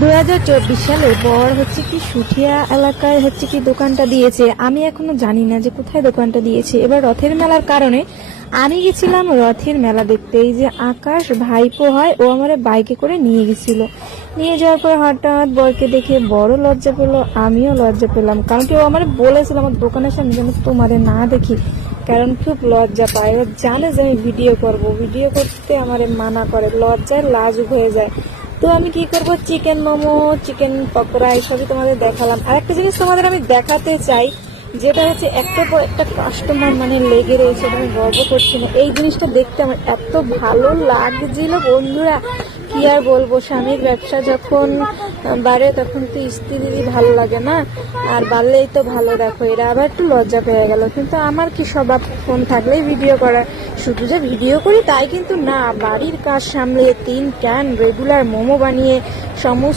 2024 সালে বর হচ্ছে কি সুঠিয়া এলাকায় হচ্ছে কি দোকানটা দিয়েছে। আমি এখনো জানি না যে কোথায় দোকানটা দিয়েছে। এবার রথের মেলার কারণে আমি গেছিলাম রথের মেলা দেখতে। এই যে আকাশ ভাইপো হয়, ও আমার বাইকে করে নিয়ে গেছিল। নিয়ে যাওয়ার পর হঠাৎ বরকে দেখে বড় লজ্জা পেলো, আমিও লজ্জা পেলাম। কারণ কি ও আমার বলেছিল আমার দোকানের সামনে যেন তোমারে না দেখি, কারণ খুব লজ্জা পায়। ও জানে যে আমি ভিডিও করব, ভিডিও করতে আমার মানা করে, লজ্জায় লাজুক হয়ে যায়। তো আমি কি করব, চিকেন মোমো, চিকেন পকোড়া এসবই তোমাদের দেখালাম। আর একটা জিনিস তোমাদের আমি দেখাতে চাই, যেটা হচ্ছে একটা পর একটা কাস্টমার মানে লেগে রয়েছে, আমি গর্ব করছি না। এই জিনিসটা দেখতে আমার এত ভালো লাগছিল বন্ধুরা, কি আর বলবো। স্বামীর ব্যবসা যখন বাড়ে তখন তো স্ত্রীরই ভালো লাগে না, আর বাড়লেই তো ভালো। দেখো এরা আবার একটু লজ্জা পেয়ে গেল। কিন্তু আমার কি স্বভাব, ফোন থাকলেই ভিডিও করা। শুধু যে ভিডিও করি তাই কিন্তু না, বাড়ির কাজ সামলে 3 ক্যান রেগুলার মোমো বানিয়ে সমস্ত